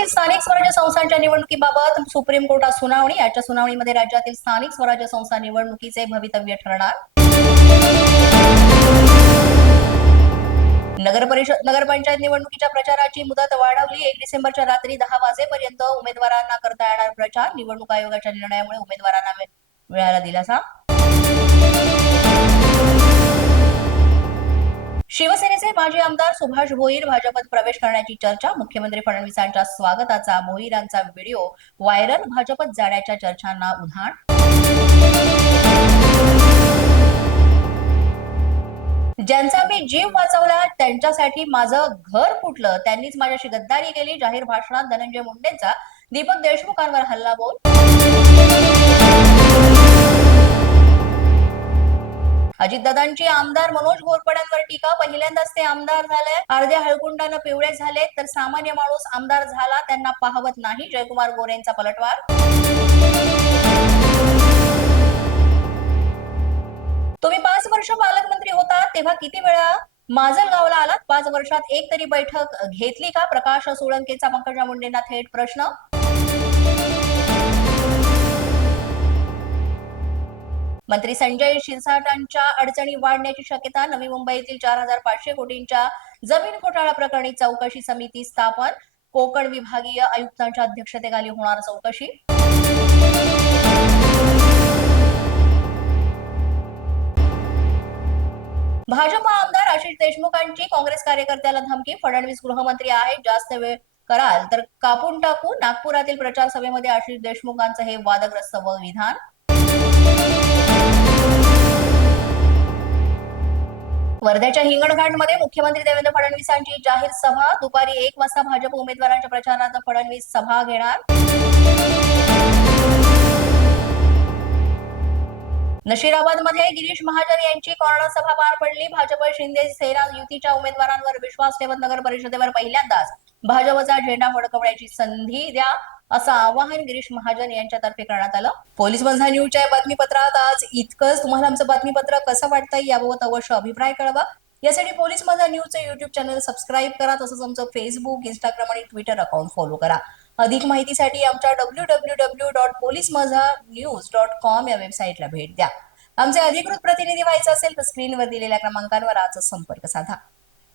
राज्यातील स्थानिक स्वराज्य संस्थांच्या निवडणुकीबाबत सुप्रीम कोर्टात सुनावणी याच्या सुनावणीमध्ये राज्यातील स्थानिक स्वराज्य संस्था निवडणुकीचे भवितव्य ठरणार. नगर परिषद नगरपंचायत निवडणुकीच्या प्रचाराची मुदत वाढवली. एक डिसेंबरच्या रात्री दहा वाजेपर्यंत उमेदवारांना करता येणार प्रचार. निवडणूक आयोगाच्या निर्णयामुळे उमेदवारांना मिळ- मिळाला दिलासा. माजी आमदार सुभाष भोईर भाजपात प्रवेश करण्याची चर्चा मुख्यमंत्री फडणवीसांच्या स्वागताचा भोईरांचा व्हिडिओ व्हायरल भाजपात जाण्याच्या चर्चांना उधाण. ज्यांचा मी जीव वाचवला त्यांच्यासाठी माझं घर फुटलं त्यांनीच माझ्याशी गद्दारी केली जाहीर भाषणात धनंजय मुंडेंचा. दीपक देशमुखांवर हल्ला बोल. अजितदादांची आमदार मनोज घोरपड्यांवर टीका. पहिल्यांदाच ते आमदार झाले. अर्ध्या हळकुंडानं पिवळे झाले. तर सामान्य माणूस आमदार झाला त्यांना पाहवत नाही. जयकुमार गोरेंचा पलटवार. तुम्ही पाच वर्ष पालकमंत्री होता तेव्हा किती वेळा माजलगावला आलात? पाच वर्षात एक तरी बैठक घेतली का? प्रकाश सोळंकेचा पंकजा मुंडेंना थेट प्रश्न. मंत्री संजय शिरसाटांच्या अडचणी वाढण्याची शक्यता नवी मुंबईतील चार हजार पाचशे कोटींच्या जमीन घोटाळा प्रकरणी चौकशी समिती स्थापन कोकण विभागीय आयुक्तांच्या अध्यक्षतेखाली होणार चौकशी. भाजपा आमदार आशिष देशमुखांची काँग्रेस कार्यकर्त्याला धमकी फडणवीस गृहमंत्री आहेत जास्त वेळ कराल तर कापून टाकू नागपुरातील प्रचार सभेमध्ये आशिष देशमुखांचं हे वादग्रस्त विधान. वर्ध्याच्या हिंगणघाटमध्ये मुख्यमंत्री देवेंद्र फडणवीसांची जाहीर सभा. दुपारी एक वाजता भाजप उमेदवारांच्या प्रचारात फडणवीस सभा घेणार. नशिराबादमध्ये गिरीश महाजन यांची कॉर्नर सभा पार पडली. भाजप शिंदे सेना युतीच्या उमेदवारांवर विश्वास ठेवत नगर परिषदेवर पहिल्यांदाच भाजपचा झेंडा फडकवण्याची संधी द्या असं आवाहन गिरीश महाजन यांच्यातर्फे करण्यात आलं. पोलीस बंधा न्यूजच्या बातमीपत्रात आज इतकंच. तुम्हाला आमचं बातमीपत्र कसं वाटतंय याबाबत अवश्य अभिप्राय कळवा. यासाठी पोलीस माझा न्यूजचं युट्यूब चॅनल सबस्क्राईब करा तसंच आमचं फेसबुक इंस्टाग्राम आणि ट्विटर अकाउंट फॉलो करा. अधिक माहितीसाठी आमच्या W W W dot police Majha news dot com या वेबसाईटला भेट द्या. आमचे अधिकृत प्रतिनिधी व्हायचं असेल तर स्क्रीनवर दिलेल्या क्रमांकांवर आजच संपर्क साधा.